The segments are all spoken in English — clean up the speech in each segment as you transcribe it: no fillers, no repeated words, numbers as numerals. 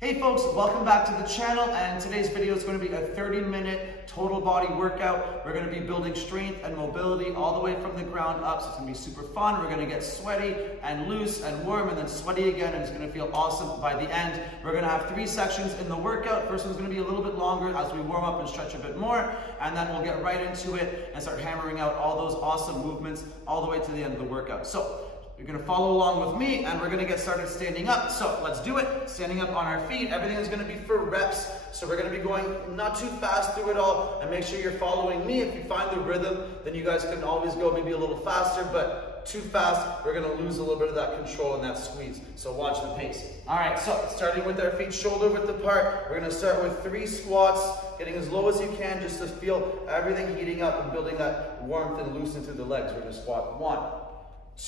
Hey folks, welcome back to the channel, and today's video is going to be a 30-minute total body workout. We're going to be building strength and mobility all the way from the ground up, so it's going to be super fun. We're going to get sweaty and loose and warm and then sweaty again, and it's going to feel awesome by the end. We're going to have 3 sections in the workout. First one's going to be a little bit longer as we warm up and stretch a bit more, and then we'll get right into it and start hammering out all those awesome movements all the way to the end of the workout. So you're going to follow along with me, and we're going to get started standing up. So let's do it. Standing up on our feet. Everything is going to be for reps. So we're going to be going not too fast through it all, and make sure you're following me. If you find the rhythm, then you guys can always go maybe a little faster, but too fast, we're going to lose a little bit of that control and that squeeze. So watch the pace. All right, so starting with our feet shoulder width apart, we're going to start with 3 squats, getting as low as you can just to feel everything heating up and building that warmth and loosen through the legs. We're going to squat 1,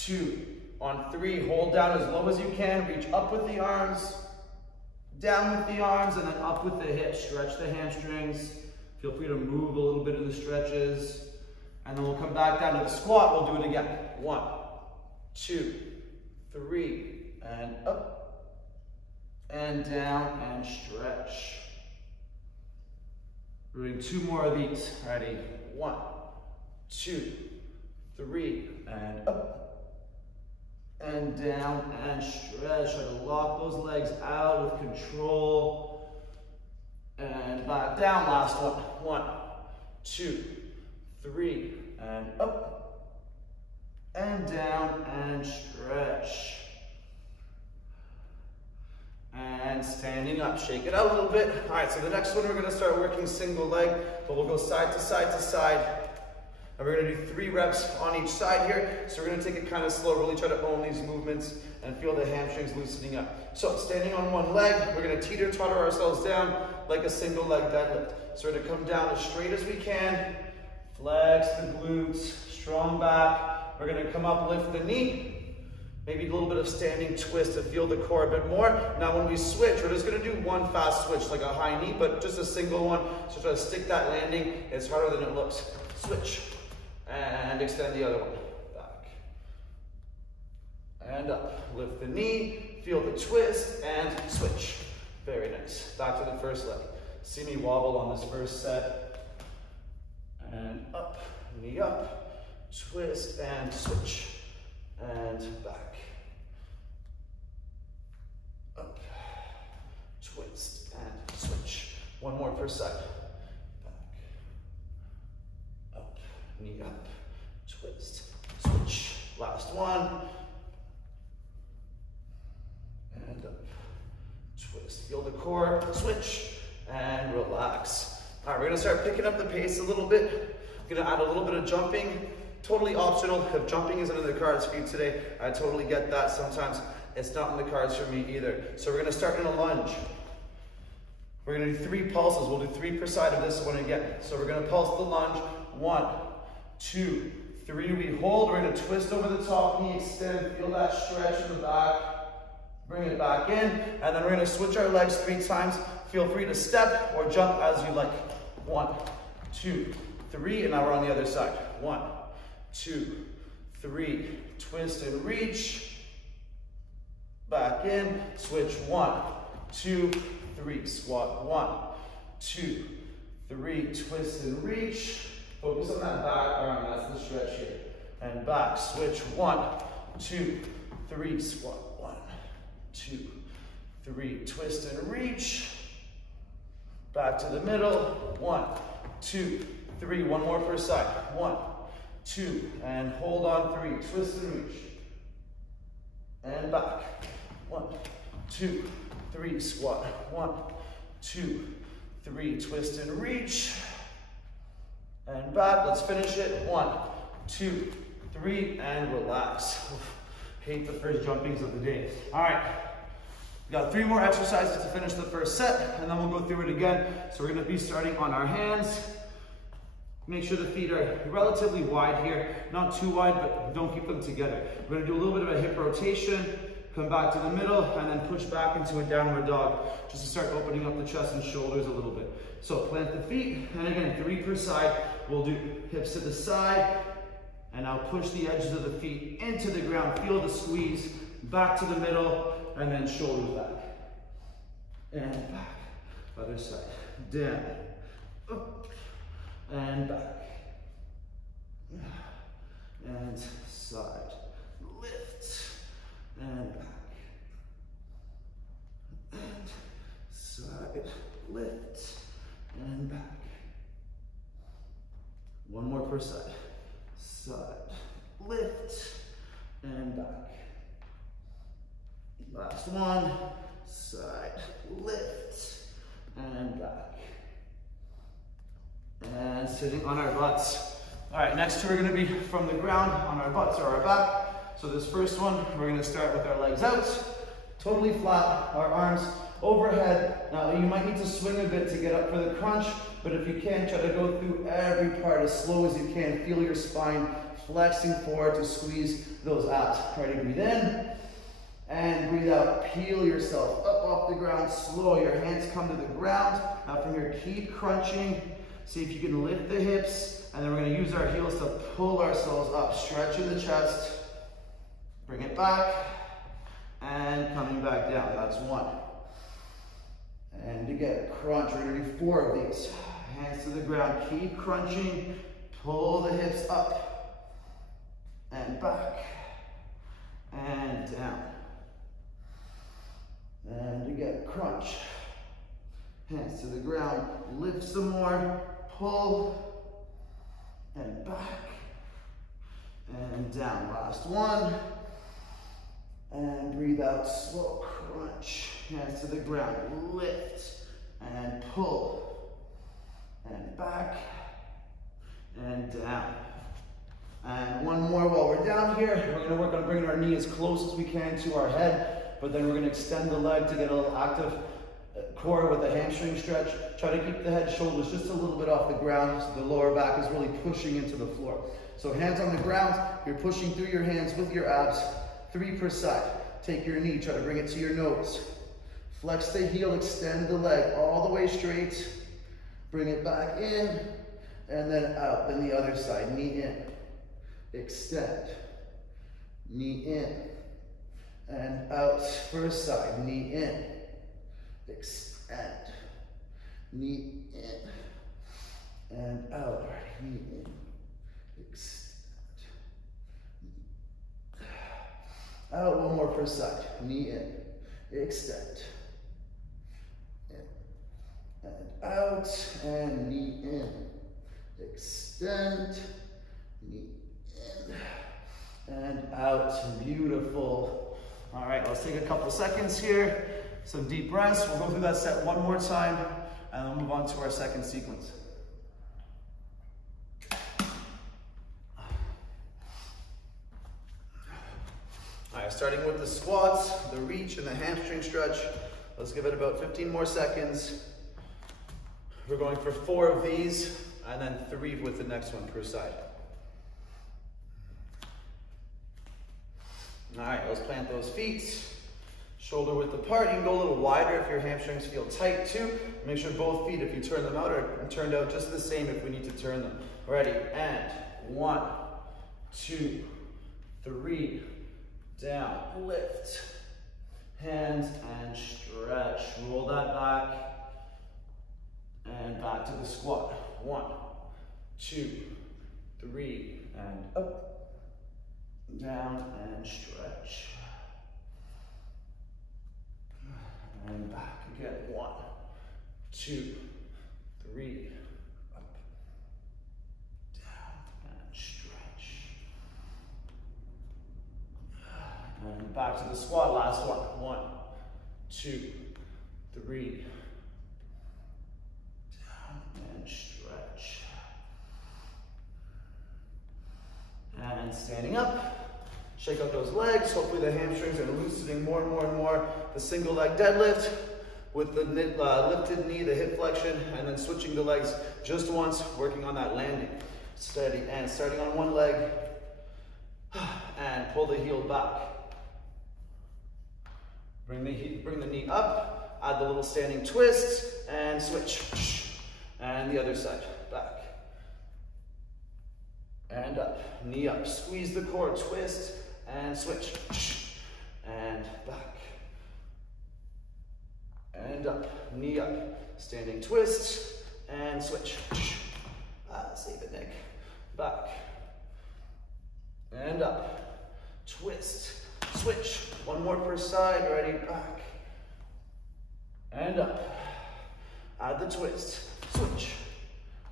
2, on 3, hold down as low as you can, reach up with the arms, down with the arms, and then up with the hips. Stretch the hamstrings. Feel free to move a little bit in the stretches. And then we'll come back down to the squat. We'll do it again. 1, 2, 3, and up, and down, and stretch. We're doing 2 more of these. Ready? 1, 2, 3, and up, and down, and stretch. Try to lock those legs out with control. And back down. Last one. 1, 2, 3, and up, and down, and stretch. And standing up. Shake it out a little bit. All right, so the next one we're going to start working single leg, but we'll go side to side to side. And we're going to do 3 reps on each side here. So we're going to take it kind of slow, really try to own these movements and feel the hamstrings loosening up. So standing on one leg, we're going to teeter-totter ourselves down like a single leg deadlift. So we're going to come down as straight as we can, flex the glutes, strong back. We're going to come up, lift the knee, maybe a little bit of standing twist to feel the core a bit more. Now when we switch, we're just going to do one fast switch, like a high knee, but just a single one. So try to stick that landing. It's harder than it looks. Switch. And extend the other one. Back. And up. Lift the knee. Feel the twist. And switch. Very nice. Back to the first leg. See me wobble on this first set. And up. Knee up. Twist and switch. And back. Up. Twist and switch. One more per side. Knee up, twist, switch. Last one. And up, twist. Feel the core, switch, and relax. All right, we're gonna start picking up the pace a little bit. I'm gonna add a little bit of jumping. Totally optional. If jumping isn't in the cards for you today, I totally get that. Sometimes it's not in the cards for me either. So we're gonna start in a lunge. We're gonna do 3 pulses. We'll do 3 per side of this one again. So we're gonna pulse the lunge. 1, 2, 3, we hold. We're going to twist over the top knee, extend, feel that stretch in the back, bring it back in, and then we're going to switch our legs 3 times. Feel free to step or jump as you like. 1, 2, 3, and now we're on the other side. 1, 2, 3, twist and reach, back in, switch. 1, 2, 3, squat. 1, 2, 3, twist and reach. Focus on that back arm, that's the stretch here. And back, switch. 1, 2, 3, squat. 1, 2, 3, twist and reach. Back to the middle. 1, 2, 3, one more per side. 1, 2, and hold on. 3, twist and reach. And back. 1, 2, 3, squat. 1, 2, 3, twist and reach. And back, let's finish it. 1, 2, 3, and relax. Oof, hate the first jumpings of the day. All right, we got 3 more exercises to finish the first set, and then we'll go through it again. So we're gonna be starting on our hands. Make sure the feet are relatively wide here, not too wide, but don't keep them together. We're gonna do a little bit of a hip rotation, come back to the middle, and then push back into a downward dog, just to start opening up the chest and shoulders a little bit. So plant the feet, and again, 3 per side. We'll do hips to the side, and now push the edges of the feet into the ground. Feel the squeeze, back to the middle, and then shoulders back. and back. Other side, down, up, and back. And side, lift, and back. And side, lift, and back. One more per side. Side, lift, and back. Last one. Side, lift, and back. And sitting on our butts. All right, next two are gonna be from the ground on our butts or our back. So this first one, we're gonna start with our legs out, totally flat, our arms overhead. Now you might need to swing a bit to get up for the crunch, but if you can, try to go through every part as slow as you can. Feel your spine flexing forward to squeeze those abs. Ready, breathe in, and breathe out. Peel yourself up off the ground, slow. Your hands come to the ground. Now from here, keep crunching. See if you can lift the hips, and then we're gonna use our heels to pull ourselves up. Stretch in the chest, bring it back, and coming back down. That's one. And again, crunch. We're gonna do 4 of these. Hands to the ground, keep crunching. Pull the hips up, and back, and down. And again, crunch. Hands to the ground, lift some more, pull, and back, and down. Last one. And breathe out, slow crunch. Hands to the ground, lift, and pull, and back, and down. And one more while we're down here. We're gonna work on bringing our knee as close as we can to our head, but then we're gonna extend the leg to get a little active core with a hamstring stretch. Try to keep the head, shoulders just a little bit off the ground so the lower back is really pushing into the floor. So hands on the ground, you're pushing through your hands with your abs, 3 per side. Take your knee, try to bring it to your nose. Flex the heel, extend the leg all the way straight. Bring it back in, and then out. Then the other side, knee in. Extend, knee in, and out. First side, knee in. Extend, knee in, and out. Knee in, extend, out. One more per side, knee in, extend, in, and out, and knee in, extend, knee in, and out. Beautiful. All right, let's take a couple seconds here. Some deep breaths. We'll go through that set one more time, and then move on to our second sequence. All right, starting with the squats, the reach, and the hamstring stretch. Let's give it about 15 more seconds. We're going for 4 of these, and then 3 with the next one per side. All right, let's plant those feet. Shoulder width apart. You can go a little wider if your hamstrings feel tight too. Make sure both feet, if you turn them out, are turned out just the same if we need to turn them. Ready, and 1, 2, 3, down, lift, hands, and stretch. Roll that back, and back to the squat. 1, 2, 3, and up, down, and stretch. And back again. 1, 2, 3, up, down, and stretch. And back to the squat. Last one. 1, 2, 3, down, and stretch. And standing up. Shake out those legs. Hopefully the hamstrings are loosening more and more and more. The single leg deadlift with the lifted knee, the hip flexion, and then switching the legs just once, working on that landing. Steady, and starting on one leg, and pull the heel back. Bring the knee up, add the little standing twist, and switch. And the other side, back. And up, knee up. Squeeze the core, twist, and switch. And back. And up. up, knee up, standing twist, and switch. Save it, Nick. Back, and up, twist, switch. One more per side, ready, back, and up. Add the twist, switch,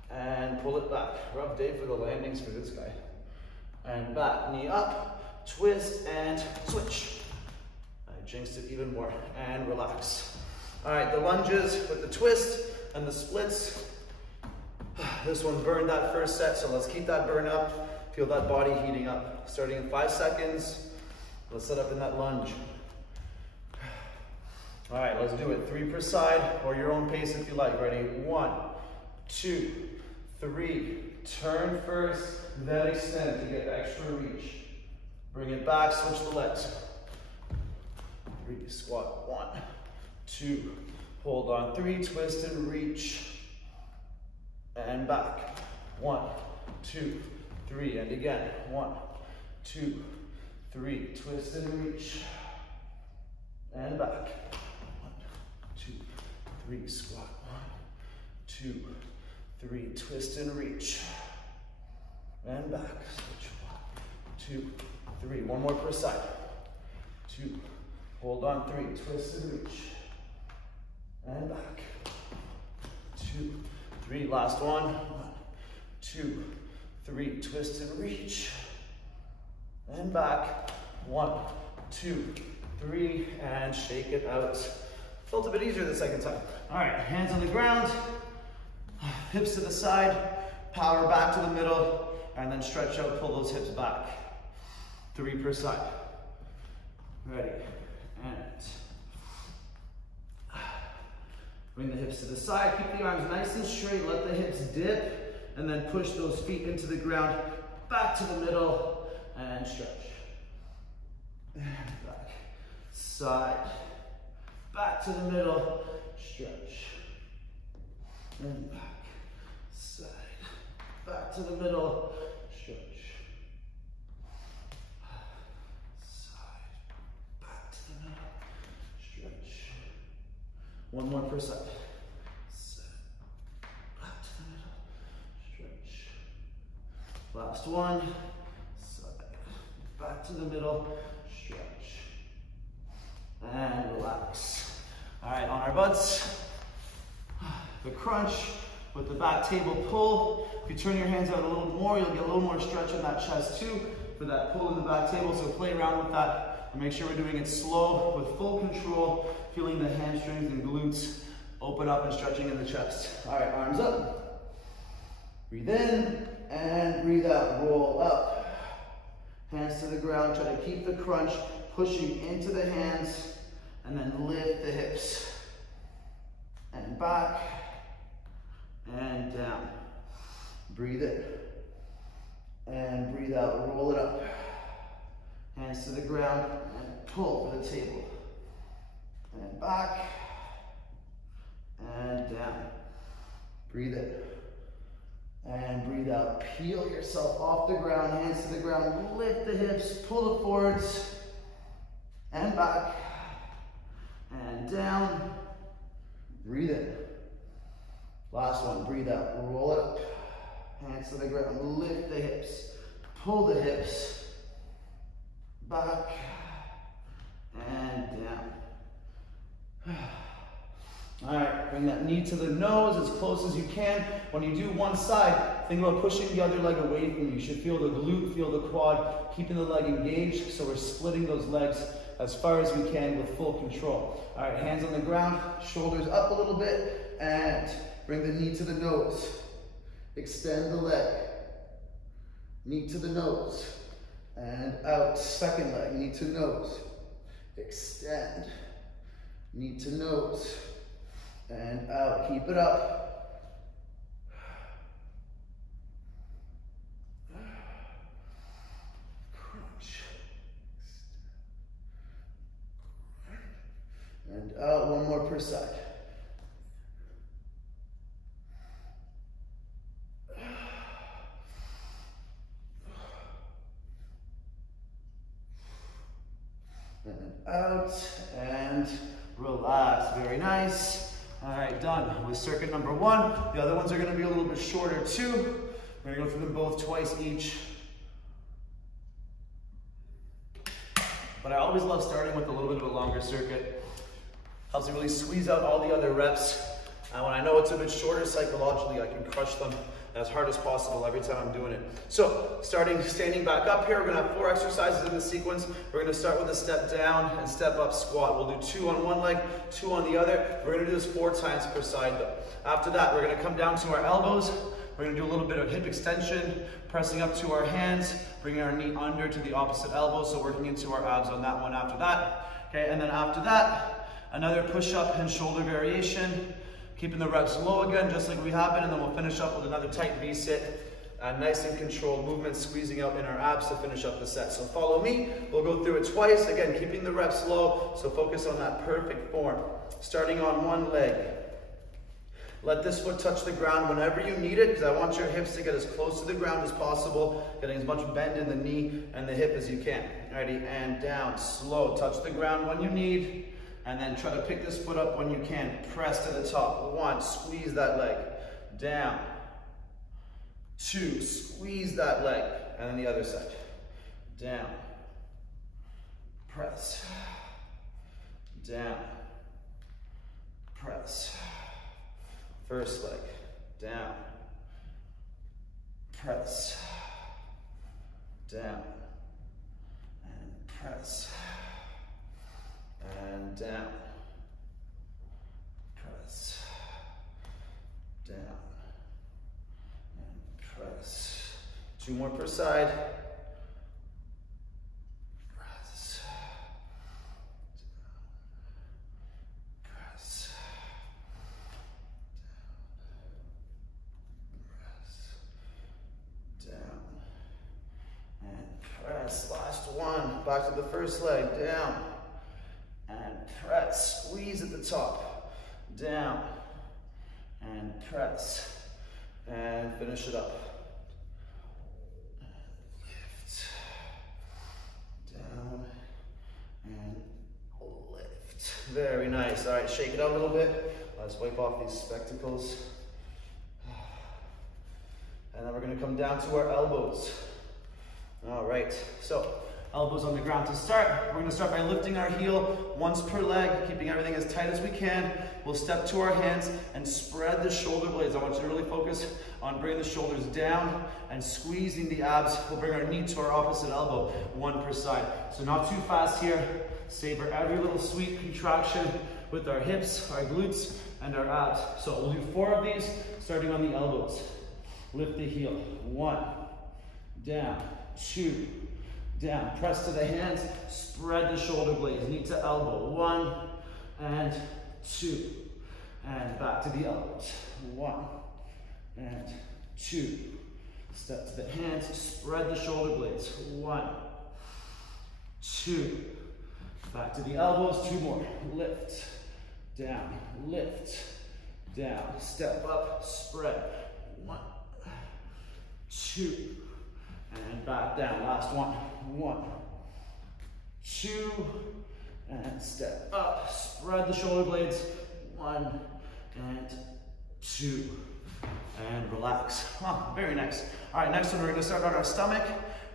and pull it back. Rough day for the landings for this guy. And back, knee up, twist, and switch. I jinxed it even more, and relax. All right, the lunges with the twist and the splits. This one burned that first set, so let's keep that burn up. Feel that body heating up. Starting in 5 seconds, let's set up in that lunge. All right, let's do it. 3 per side, or your own pace if you like. Ready? 1, 2, 3. Turn first, then extend to get extra reach. Bring it back, switch the legs. 3, squat. 1, 2. Hold on. 3, twist and reach. And back. 1, 2, 3. And again. 1, 2, 3. Twist and reach. And back. 1, 2, 3. Squat. 1, 2, 3. Twist and reach. And back. Switch. 1, 2, 3. One more per side. 2. Hold on. 3. Twist and reach. And back. 2, 3. Last one. 1, 2, 3. Twist and reach. And back. 1, 2, 3. And shake it out. Felt a bit easier the second time. All right, hands on the ground. Hips to the side. Power back to the middle. And then stretch out, pull those hips back. 3 per side. Ready. And bring the hips to the side. Keep the arms nice and straight. Let the hips dip. And then push those feet into the ground. Back to the middle. And stretch. And back. Side. Back to the middle. Stretch. And back. Side. Back to the middle. Stretch. Side. Back to the middle. Stretch. One more per side. Side. Back to the middle. Stretch. Last one. Side. Back to the middle. Stretch. And relax. All right, on our butts. The crunch with the back table pull. If you turn your hands out a little more, you'll get a little more stretch in that chest too for that pull in the back table. So play around with that and make sure we're doing it slow with full control, feeling the hamstrings and glutes open up and stretching in the chest. All right, arms up. Breathe in and breathe out. Roll up. Hands to the ground. Try to keep the crunch pushing into the hands and then lift the hips. And back. And down. Breathe in. And breathe out. Roll it up. Hands to the ground and pull for the table. And back. And down. Breathe in. And breathe out. Peel yourself off the ground. Hands to the ground. Lift the hips. Pull it forwards. And back. And down. Breathe in. Last one, breathe out, roll it up. Hands to the ground, lift the hips, pull the hips, back, and down. All right, bring that knee to the nose as close as you can. When you do one side, think about pushing the other leg away from you. You should feel the glute, feel the quad, keeping the leg engaged, so we're splitting those legs as far as we can with full control. All right, hands on the ground, shoulders up a little bit, and bring the knee to the nose. Extend the leg. Knee to the nose. And out. Second leg, knee to nose. Extend. Knee to nose. And out. Keep it up. Crunch. And out. One more per side. And out and relax. Very nice. All right, done with circuit number 1. The other ones are going to be a little bit shorter too. We're going to go through them both twice each. But I always love starting with a little bit of a longer circuit. Helps me really squeeze out all the other reps. And when I know it's a bit shorter psychologically, I can crush them as hard as possible every time I'm doing it. So, standing back up here, we're gonna have 4 exercises in the sequence. We're gonna start with a step down and step up squat. We'll do 2 on one leg, 2 on the other. We're gonna do this 4 times per side though. After that, we're gonna come down to our elbows. We're gonna do a little bit of hip extension, pressing up to our hands, bringing our knee under to the opposite elbow, so working into our abs on that one after that. Okay, and then after that, another push-up and shoulder variation. Keeping the reps low again, just like we have been, and then we'll finish up with another tight V-sit. Nice and controlled movement, squeezing out in our abs to finish up the set. So follow me, we'll go through it twice. Again, keeping the reps low, so focus on that perfect form. Starting on one leg. Let this foot touch the ground whenever you need it, because I want your hips to get as close to the ground as possible, getting as much bend in the knee and the hip as you can. Alrighty, and down, slow, touch the ground when you need. And then try to pick this foot up when you can. Press to the top. 1, squeeze that leg. Down. 2, squeeze that leg. And then the other side. Down. Press. Down. Press. First leg. Down. Press. Down. And press. And down, press, down, and press. 2 more per side. Press, down, press, down, and press. Last one, back to the first leg, down. And press, squeeze at the top, down, and press, and finish it up. Lift, down, and lift. Very nice. All right, shake it out a little bit. Let's wipe off these spectacles. And then we're gonna come down to our elbows. All right, so elbows on the ground to start. We're gonna start by lifting our heel once per leg, keeping everything as tight as we can. We'll step to our hands and spread the shoulder blades. I want you to really focus on bringing the shoulders down and squeezing the abs. We'll bring our knee to our opposite elbow, 1 per side. So not too fast here. Savor every little sweet contraction with our hips, our glutes, and our abs. So we'll do 4 of these, starting on the elbows. Lift the heel, 1, down, 2, down, press to the hands, spread the shoulder blades, knee to elbow, 1 and 2, and back to the elbows, 1 and 2, step to the hands, spread the shoulder blades, 1, 2, back to the elbows, 2 more, lift, down, step up, spread, 1, 2, and back down. Last one. 1, 2, and step up. Spread the shoulder blades. 1 and 2, and relax. Oh, very nice. All right, next one, we're going to start on our stomach.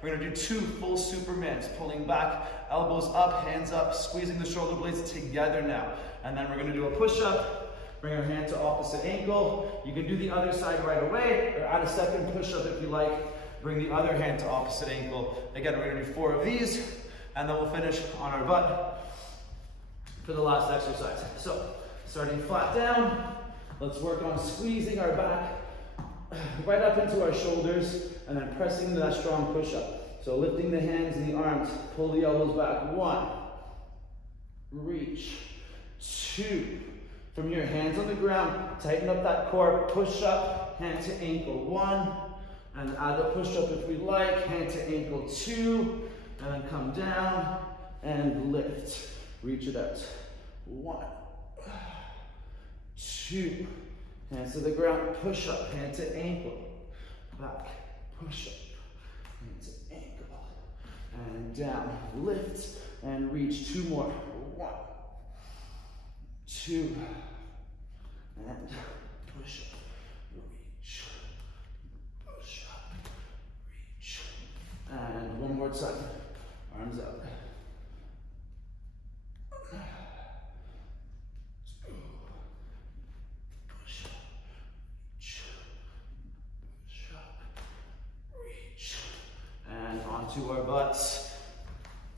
We're going to do 2 full Supermans, pulling back, elbows up, hands up, squeezing the shoulder blades together now. And then we're going to do a push-up. Bring our hand to opposite ankle. You can do the other side right away, or add a second push-up if you like. Bring the other hand to opposite ankle. Again, we're gonna do 4 of these, and then we'll finish on our butt for the last exercise. So, starting flat down, let's work on squeezing our back right up into our shoulders, and then pressing into that strong push-up. So lifting the hands and the arms, pull the elbows back. 1, reach, 2, from your hands on the ground, tighten up that core, push up, hand to ankle, 1, and add a push up if we like, hand to ankle, 2, and then come down and lift. Reach it out. 1, 2, hands to the ground, push up, hand to ankle, back, push up, hand to ankle, and down, lift, and reach. 2 more. 1, 2, onto our butts.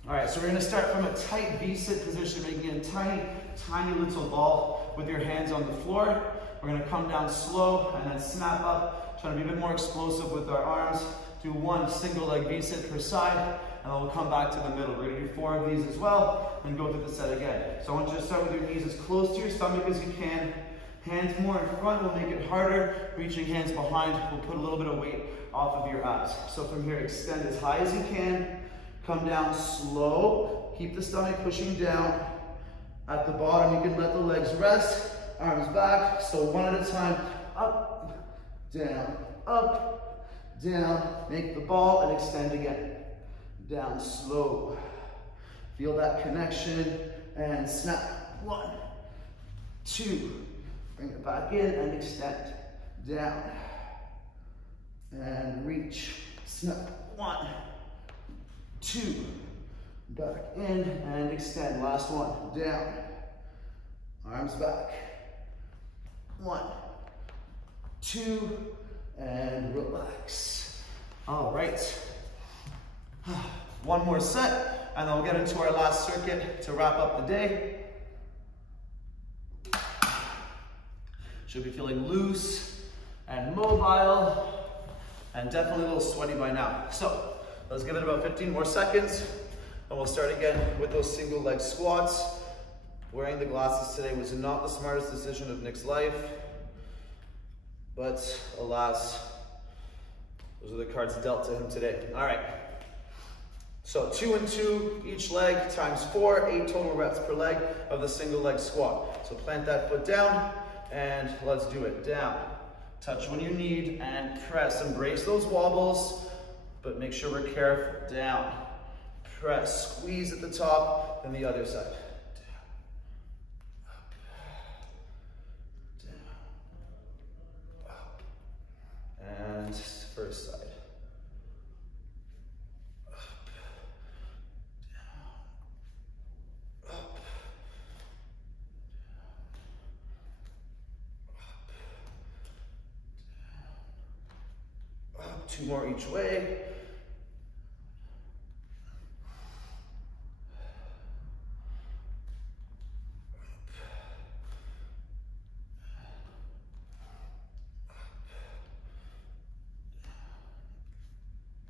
All right, so we're gonna start from a tight V-sit position, making a tiny, tiny little ball with your hands on the floor. We're gonna come down slow and then snap up, trying to be a bit more explosive with our arms. Do one single leg V-sit per side, and then we'll come back to the middle. We're gonna do 4 of these as well, and go through the set again. So I want you to start with your knees as close to your stomach as you can. Hands more in front will make it harder. Reaching hands behind will put a little bit of weight off of your abs. So from here, extend as high as you can. Come down slow. Keep the stomach pushing down. At the bottom, you can let the legs rest. Arms back. So one at a time. Up, down, up, down. Make the ball and extend again. Down slow. Feel that connection and snap. 1, 2. Bring it back in and extend. Down. And reach. Snap. 1, 2. Back in and extend. Last one. Down. Arms back. 1, 2. And relax. All right. One more set, and then we'll get into our last circuit to wrap up the day. Should be feeling loose and mobile, and definitely a little sweaty by now. So let's give it about 15 more seconds, and we'll start again with those single leg squats. Wearing the glasses today was not the smartest decision of Nick's life, but alas, those are the cards dealt to him today. All right. So 2 and 2 each leg times 4, 8 total reps per leg of the single leg squat. So plant that foot down and let's do it. Down, touch when you need and press. Embrace those wobbles, but make sure we're careful. Down, press, squeeze at the top, then the other side. Down, up, and first side. Two more each way.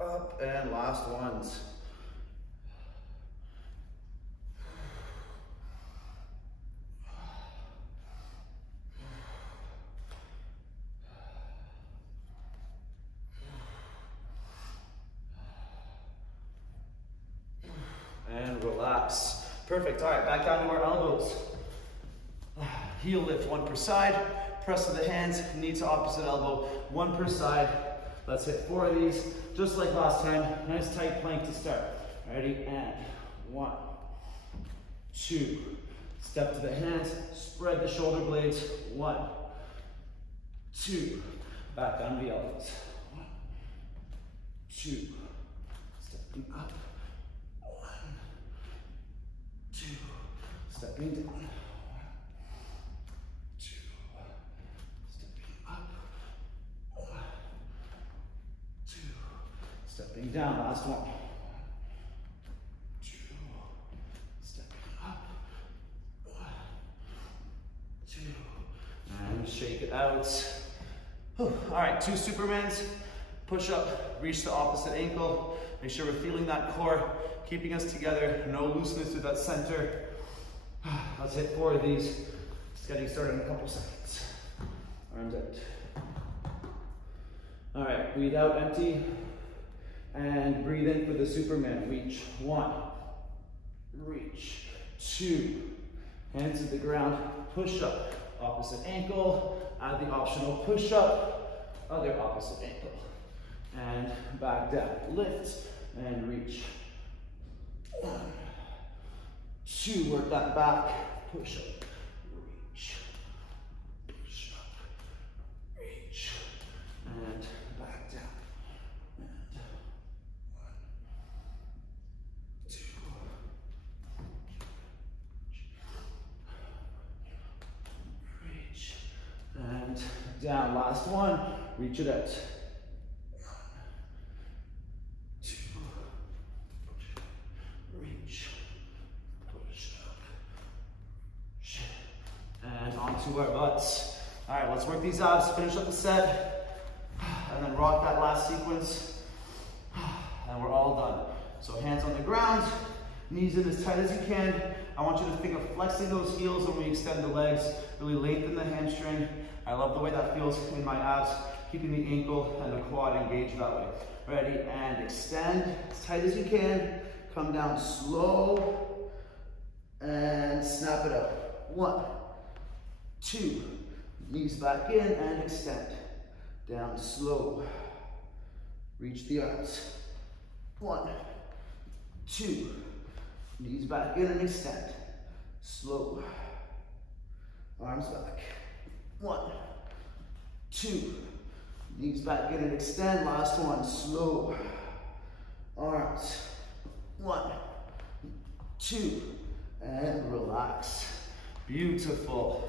Up, and last ones. And relax. Perfect. All right, back down to our elbows. Heel lift, 1 per side. Press with the hands, knee to opposite elbow, 1 per side. Let's hit 4 of these, just like last time. Nice tight plank to start. Ready? And 1, 2. Step to the hands, spread the shoulder blades. 1, 2. Back on the elbows. 1, 2. Stepping up. 1, 2. Stepping down. 1, 2. Stepping up. 1, 2. Stepping down. Last one. 1, 2. Stepping up. 1, 2. And shake it out. All right, 2 Supermans. Push up, reach the opposite ankle. Make sure we're feeling that core, keeping us together. No looseness through that center. Let's hit 4 of these. Just getting started in a couple seconds. Arms out. All right, breathe out, empty. And breathe in for the Superman. Reach. 1. Reach. 2. Hands to the ground. Push up. Opposite ankle. Add the optional push up. Other opposite ankle. And back down. Lift and reach. 1, 2. Work that back. Push up. Reach. Push up. Reach. And back down. And 1, 2. Reach. And down. Last one. Reach it out. 1, 2. else. All right, let's work these abs, finish up the set, and then rock that last sequence, and we're all done. So hands on the ground, knees in as tight as you can. I want you to think of flexing those heels when we extend the legs, really lengthen the hamstring. I love the way that feels in my abs, keeping the ankle and the quad engaged that way. Ready, and extend as tight as you can. Come down slow, and snap it up. 1, 2, knees back in and extend. Down slow. Reach the arms. 1, 2, knees back in and extend. Slow. Arms back. 1, 2, knees back in and extend. Last one, slow. Arms. 1, 2, and relax. Beautiful.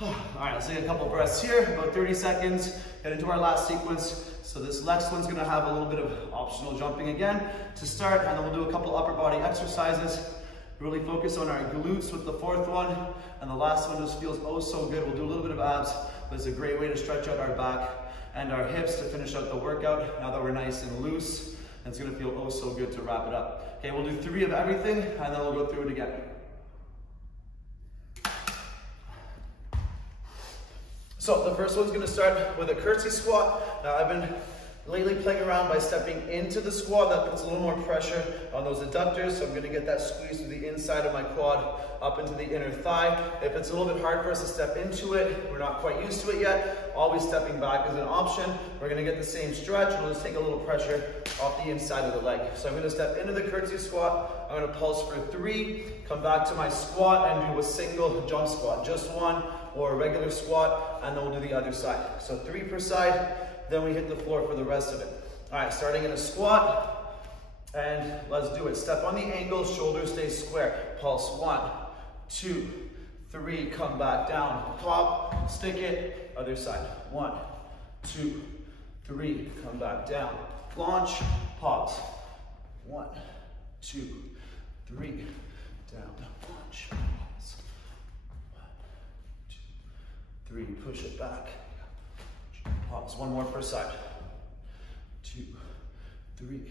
All right, let's take a couple breaths here, about 30 seconds, get into our last sequence. So this next one's gonna have a little bit of optional jumping again to start, and then we'll do a couple upper body exercises. Really focus on our glutes with the fourth one, and the last one just feels oh so good. We'll do a little bit of abs, but it's a great way to stretch out our back and our hips to finish out the workout now that we're nice and loose. And it's gonna feel oh so good to wrap it up. Okay, we'll do 3 of everything, and then we'll go through it again. So the first one's gonna start with a curtsy squat. Now I've been lately playing around by stepping into the squat. That puts a little more pressure on those adductors, so I'm gonna get that squeeze through the inside of my quad up into the inner thigh. If it's a little bit hard for us to step into it, we're not quite used to it yet, always stepping back is an option. We're gonna get the same stretch, we'll just take a little pressure off the inside of the leg. So I'm gonna step into the curtsy squat, I'm gonna pulse for 3, come back to my squat and do a single jump squat, just one, or a regular squat, and then we'll do the other side. So 3 per side, then we hit the floor for the rest of it. All right, starting in a squat, and let's do it. Step on the ankle, shoulders stay square. Pulse 1, 2, 3, come back down. Pop, stick it, other side. 1, 2, 3, come back down. Launch, pause. 1, 2, 3, down. Launch, pause. 1, 2, 3, push it back. Pause. 1 more per side. 2, 3.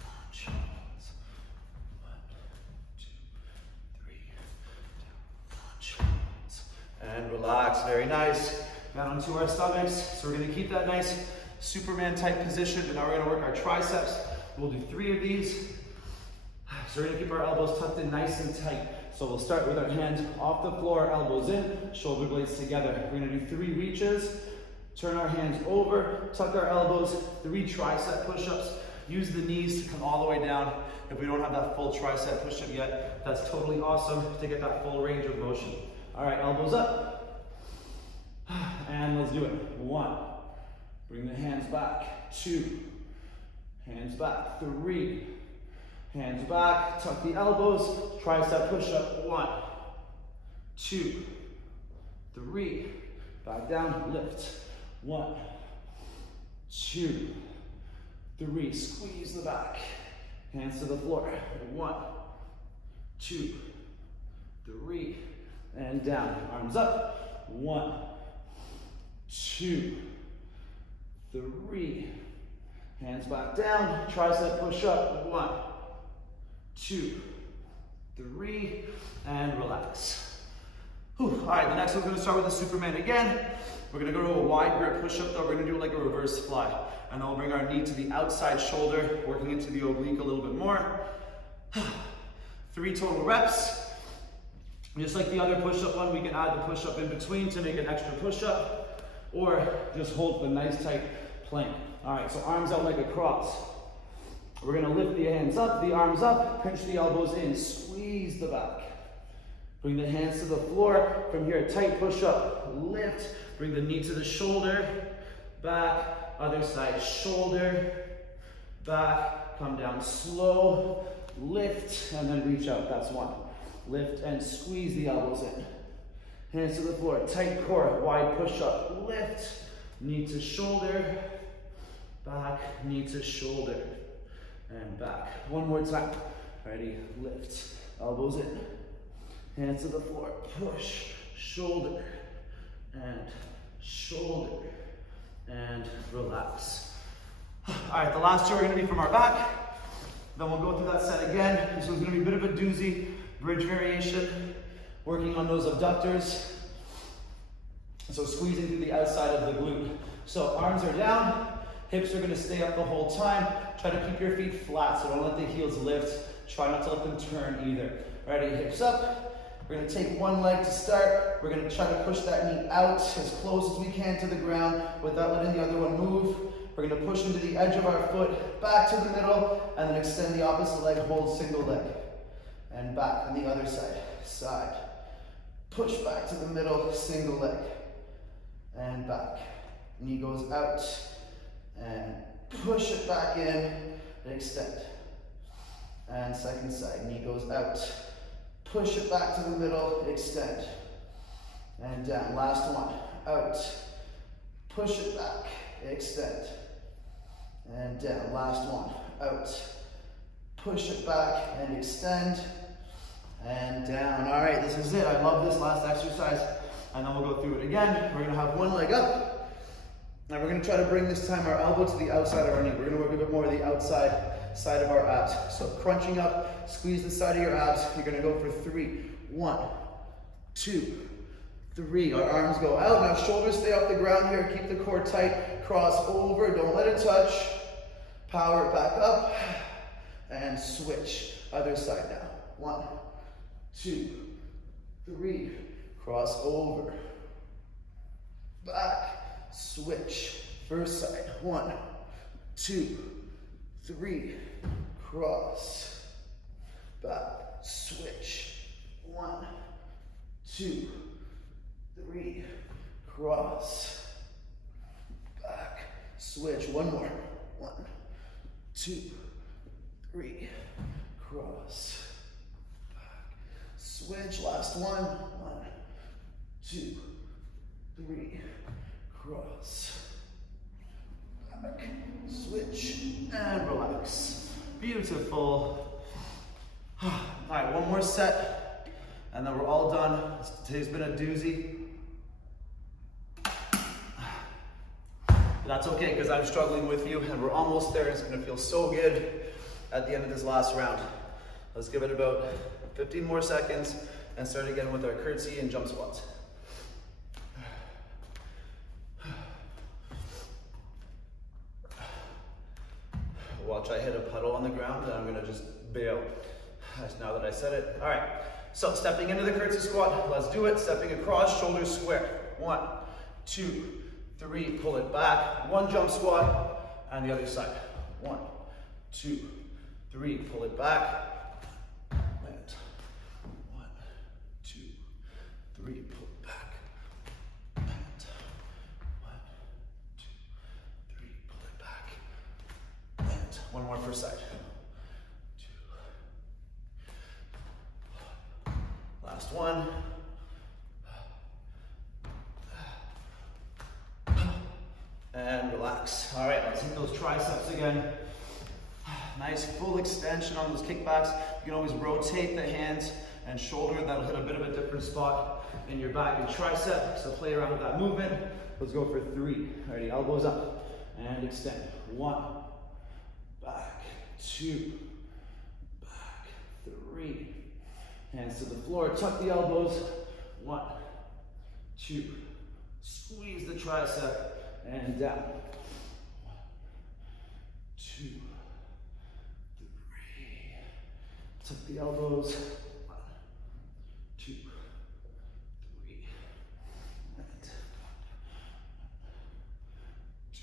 Launch. Pause. 1, 2, 3. Down. Launch. Pause. And relax. Very nice. Down onto our stomachs. So we're going to keep that nice Superman type position. And now we're going to work our triceps. We'll do 3 of these. So we're going to keep our elbows tucked in nice and tight. So we'll start with our hands off the floor, elbows in, shoulder blades together. We're going to do 3 reaches. Turn our hands over, tuck our elbows, 3 tricep push-ups. Use the knees to come all the way down. If we don't have that full tricep push-up yet, that's totally awesome to get that full range of motion. All right, elbows up. And let's do it. 1. Bring the hands back. 2. Hands back. 3. Hands back. Tuck the elbows. Tricep push-up. 1, 2, 3. Back down. Lift. 1, 2, 3. Squeeze the back. Hands to the floor. 1, 2, 3. And down. Arms up. 1, 2, 3. Hands back down. Tricep push up. 1, 2, 3. And relax. Whew. All right, the next one's going to start with the Superman again. We're going to go to a wide grip push-up though. We're going to do like a reverse fly. And then we'll bring our knee to the outside shoulder, working into the oblique a little bit more. 3 total reps. Just like the other push-up one, we can add the push-up in between to make an extra push-up, or just hold the nice tight plank. All right, so arms out like a cross. We're going to lift the hands up, the arms up, pinch the elbows in, squeeze the back. Bring the hands to the floor. From here, tight push-up, lift. Bring the knee to the shoulder, back, other side, shoulder, back, come down slow, lift, and then reach out. That's 1. Lift and squeeze the elbows in. Hands to the floor, tight core, wide push-up, lift, knee to shoulder, back, knee to shoulder, and back. 1 more time. Ready, lift, elbows in. Hands to the floor, push, shoulder, and shoulder, and relax. All right, the last two are gonna be from our back. Then we'll go through that set again. This one's gonna be a bit of a doozy, bridge variation, working on those abductors. So squeezing through the outside of the glute. So arms are down, hips are gonna stay up the whole time. Try to keep your feet flat, so don't let the heels lift. Try not to let them turn either. Ready, hips up. We're gonna take one leg to start. We're gonna try to push that knee out as close as we can to the ground without letting the other one move. We're gonna push into the edge of our foot, back to the middle, and then extend the opposite leg, hold single leg. And back on the other side, side. Push back to the middle, single leg. And back. Knee goes out, and push it back in, and extend. And second side, knee goes out. Push it back to the middle, extend. And down, last one, out. Push it back, extend. And down, last one, out. Push it back and extend. And down. All right, this is it. I love this last exercise. And then we'll go through it again. We're gonna have one leg up. And we're gonna try to bring this time our elbow to the outside of our knee. We're gonna work a bit more of the outside side of our abs. So crunching up, squeeze the side of your abs. You're gonna go for 3. 1, 2, 3. Our arms go out. Now shoulders stay off the ground here. Keep the core tight. Cross over. Don't let it touch. Power it back up. And switch. Other side now. 1, 2, 3. Cross over. Back. Switch. First side. 1, 2, 3. Cross. Back. Switch. 1, 2, 3. Cross. Back. Switch. One more. 1, 2, 3. Cross. Back. Switch. Last one. 1, 2, 3. Cross. Back. Switch. And relax. Beautiful. All right, one more set, and then we're all done. Today's been a doozy. That's okay, because I'm struggling with you, and we're almost there. It's gonna feel so good at the end of this last round. Let's give it about 15 more seconds, and start again with our curtsy and jump squats. Watch I hit a puddle on the ground, and I'm gonna just bail. Now that I said it. All right, so stepping into the curtsy squat, let's do it. Stepping across, shoulders square. 1, 2, 3, pull it back. One jump squat, and the other side. 1, 2, 3, pull it back. Land. 1, 2, 3, pull it back. Land. 1, 2, 3, pull it back. Land. One more per side. Last one. And relax. All right, let's hit those triceps again. Nice full extension on those kickbacks. You can always rotate the hands and shoulder. That'll hit a bit of a different spot in your back and tricep. So play around with that movement. Let's go for 3. Ready, elbows up and extend. 1, back, 2, back, 3. Hands to the floor, tuck the elbows. 1, 2, squeeze the tricep and down. 1, 2, 3. Tuck the elbows. 1, 2, 3. And 1, 2,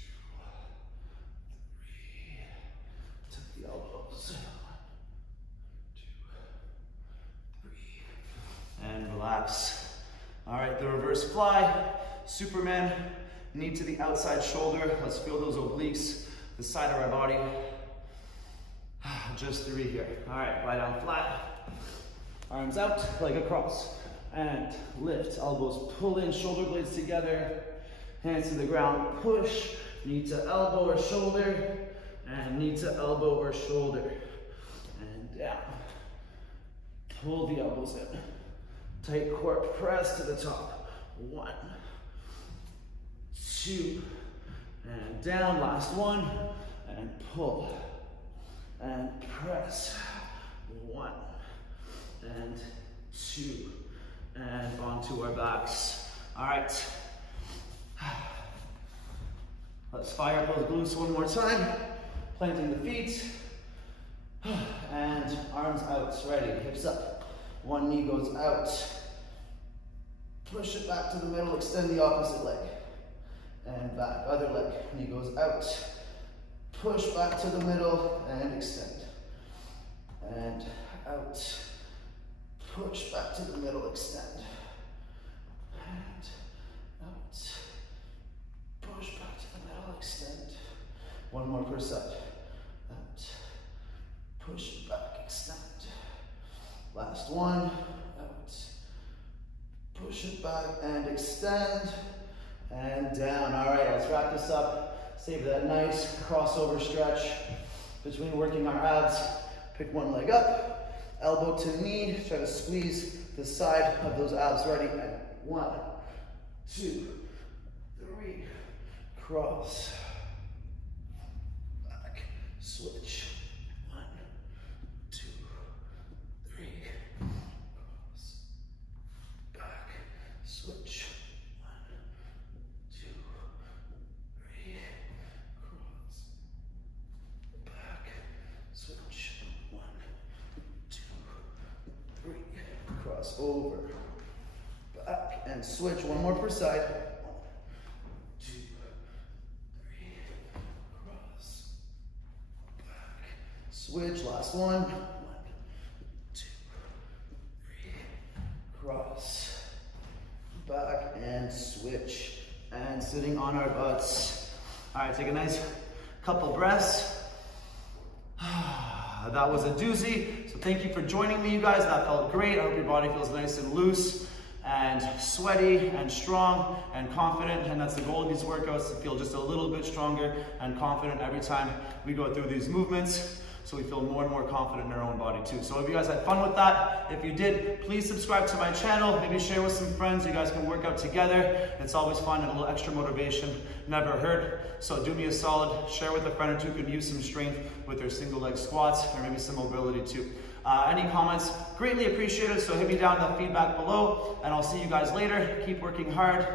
3. Tuck the elbows. 1, 2, 3. And relax. All right, the reverse fly. Superman, knee to the outside shoulder. Let's feel those obliques, the side of our body. Just 3 here. All right, lie down flat. Arms out, leg across. And lift, elbows pull in, shoulder blades together. Hands to the ground, push. Knee to elbow or shoulder. And knee to elbow or shoulder. And down. Pull the elbows in. Tight core press to the top. 1, 2, and down, last one, and pull, and press, 1, and 2, and onto our backs. All right. Let's fire up those glutes one more time. Planting the feet, and arms out, ready, hips up. One knee goes out. Push it back to the middle, extend the opposite leg. And back, other leg, knee goes out. Push back to the middle and extend. And out. Push back to the middle, extend. And out. Push back to the middle, extend. One more per side. Out. Push it back, extend. Last one. Out. Push it back and extend. And down. All right, let's wrap this up. Save that nice crossover stretch between working our abs. Pick one leg up, elbow to knee. Try to squeeze the side of those abs. Ready? And 1, 2, 3. Cross. Back. Switch. 1, 2, 3. Cross. Back. Switch. 1, 2, 3. Cross. Back. Switch. 1, 2, 3. Cross over. Back and switch. One more per side. 1, 2, 3. Cross. Back. Switch. Last one. 1, 2, 3. Cross. Back and switch. And sitting on our butts. All right, take a nice couple breaths. That was a doozy. So thank you for joining me, you guys. That felt great. I hope your body feels nice and loose and sweaty and strong and confident. And that's the goal of these workouts, to feel just a little bit stronger and confident every time we go through these movements, so we feel more and more confident in our own body too. So I hope you guys had fun with that. If you did, please subscribe to my channel. Maybe share with some friends. You guys can work out together. It's always fun, and a little extra motivation never hurt. So do me a solid, share with a friend or two who can use some strength with their single leg squats, or maybe some mobility too. Any comments, greatly appreciated. So hit me down in the feedback below, and I'll see you guys later. Keep working hard.